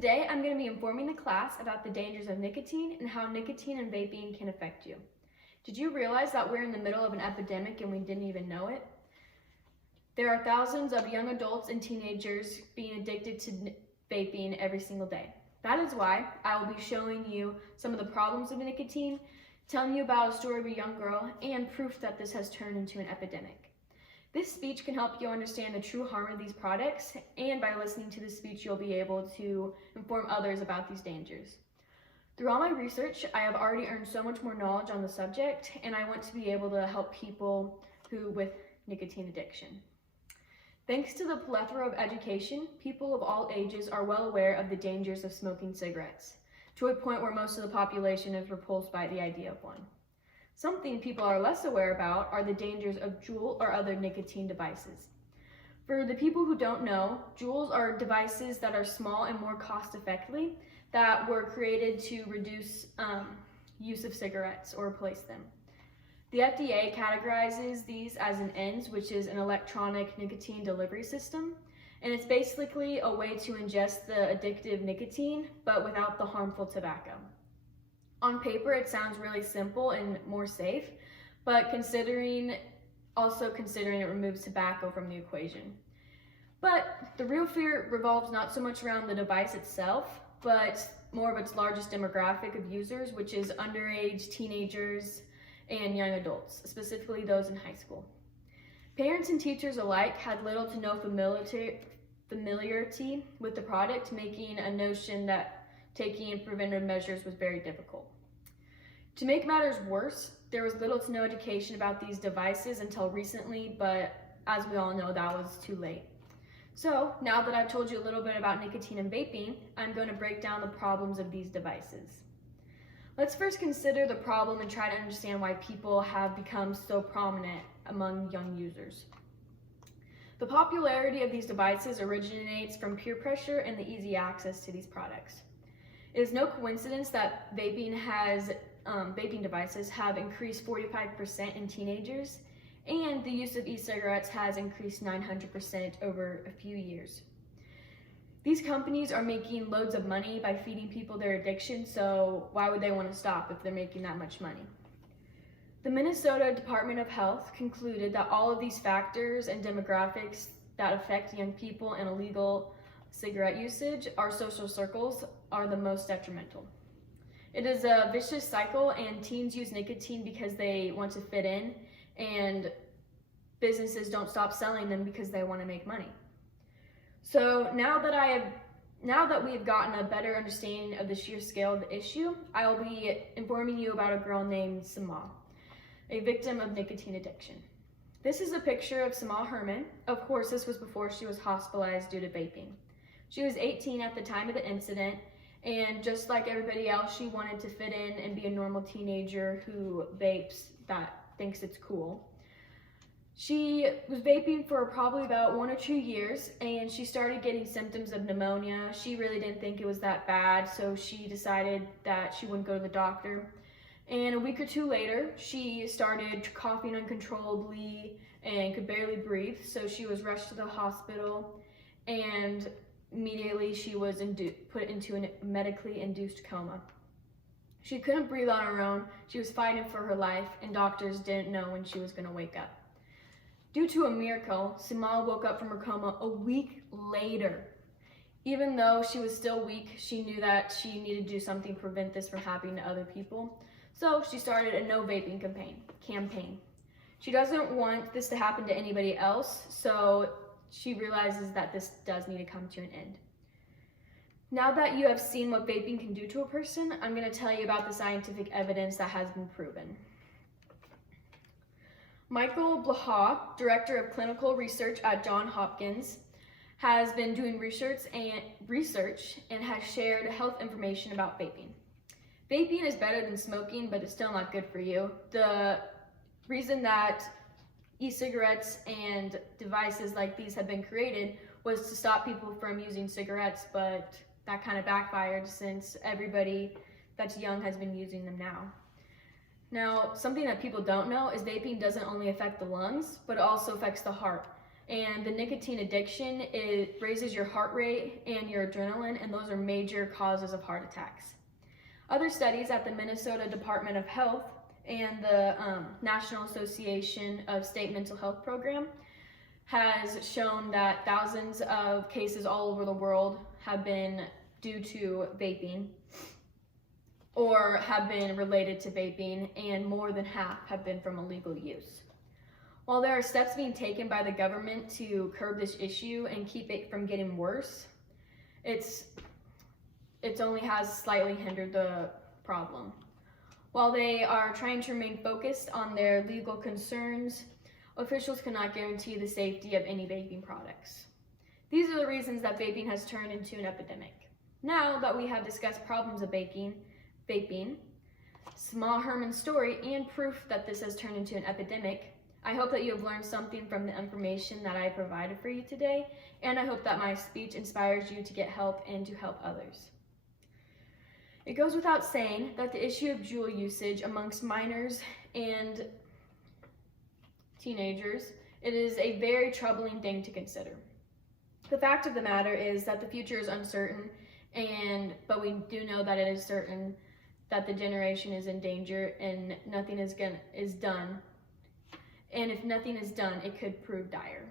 Today, I'm going to be informing the class about the dangers of nicotine and how nicotine and vaping can affect you. Did you realize that we're in the middle of an epidemic and we didn't even know it? There are thousands of young adults and teenagers being addicted to vaping every single day. That is why I will be showing you some of the problems of nicotine, telling you about a story of a young girl, and proof that this has turned into an epidemic. This speech can help you understand the true harm of these products, and by listening to this speech, you'll be able to inform others about these dangers. Through all my research, I have already earned so much more knowledge on the subject, and I want to be able to help people with nicotine addiction. Thanks to the plethora of education, people of all ages are well aware of the dangers of smoking cigarettes, to a point where most of the population is repulsed by the idea of one. Something people are less aware about are the dangers of Juul or other nicotine devices. For the people who don't know, Juuls are devices that are small and more cost-effectively that were created to reduce use of cigarettes or replace them. The FDA categorizes these as an ENDS, which is an electronic nicotine delivery system, and it's basically a way to ingest the addictive nicotine, but without the harmful tobacco. On paper, it sounds really simple and more safe, but considering it removes tobacco from the equation. But the real fear revolves not so much around the device itself, but more of its largest demographic of users, which is underage teenagers and young adults, specifically those in high school. Parents and teachers alike had little to no familiarity with the product, making a notion that taking preventive measures was very difficult. To make matters worse, there was little to no education about these devices until recently, but as we all know, that was too late. So now that I've told you a little bit about nicotine and vaping, I'm going to break down the problems of these devices. Let's first consider the problem and try to understand why people have become so prominent among young users. The popularity of these devices originates from peer pressure and the easy access to these products. It is no coincidence that vaping devices have increased 45% in teenagers, and the use of e-cigarettes has increased 900% over a few years. These companies are making loads of money by feeding people their addiction, so why would they want to stop if they're making that much money? The Minnesota Department of Health concluded that all of these factors and demographics that affect young people and illegal cigarette usage, our social circles, are the most detrimental. It is a vicious cycle, and teens use nicotine because they want to fit in, and businesses don't stop selling them because they want to make money. So now that we have gotten a better understanding of the sheer scale of the issue, I will be informing you about a girl named Samal, a victim of nicotine addiction. This is a picture of Samal Herman. Of course, this was before she was hospitalized due to vaping. She was 18 at the time of the incident, and just like everybody else, she wanted to fit in and be a normal teenager who vapes, that thinks it's cool. She was vaping for probably about 1 or 2 years, and she started getting symptoms of pneumonia. She really didn't think it was that bad, so she decided that she wouldn't go to the doctor. And a week or two later, she started coughing uncontrollably and could barely breathe, so she was rushed to the hospital, and immediately she was put into a medically induced coma. She couldn't breathe on her own, she was fighting for her life, and doctors didn't know when she was going to wake up. Due to a miracle, Samal woke up from her coma a week later. Even though she was still weak, she knew that she needed to do something to prevent this from happening to other people. So she started a no vaping campaign. She doesn't want this to happen to anybody else, so she realizes that this does need to come to an end. Now that you have seen what vaping can do to a person, I'm going to tell you about the scientific evidence that has been proven. Michael Blaha, Director of Clinical Research at Johns Hopkins, has been doing research and has shared health information about vaping. Vaping is better than smoking, but it's still not good for you. The reason that e-cigarettes and devices like these have been created was to stop people from using cigarettes, but that kind of backfired since everybody that's young has been using them now. Now, something that people don't know is vaping doesn't only affect the lungs, but it also affects the heart. And the nicotine addiction, it raises your heart rate and your adrenaline, and those are major causes of heart attacks. Other studies at the Minnesota Department of Health and the National Association of State Mental Health Program has shown that thousands of cases all over the world have been due to vaping or have been related to vaping, and more than half have been from illegal use. While there are steps being taken by the government to curb this issue and keep it from getting worse, it only has slightly hindered the problem. While they are trying to remain focused on their legal concerns, officials cannot guarantee the safety of any vaping products. These are the reasons that vaping has turned into an epidemic. Now that we have discussed problems of vaping, Small Herman's story, and proof that this has turned into an epidemic, I hope that you have learned something from the information that I provided for you today, and I hope that my speech inspires you to get help and to help others. It goes without saying that the issue of juul usage amongst minors and teenagers, it is a very troubling thing to consider. The fact of the matter is that the future is uncertain, but we do know that it is certain that the generation is in danger and nothing is done. And if nothing is done, it could prove dire.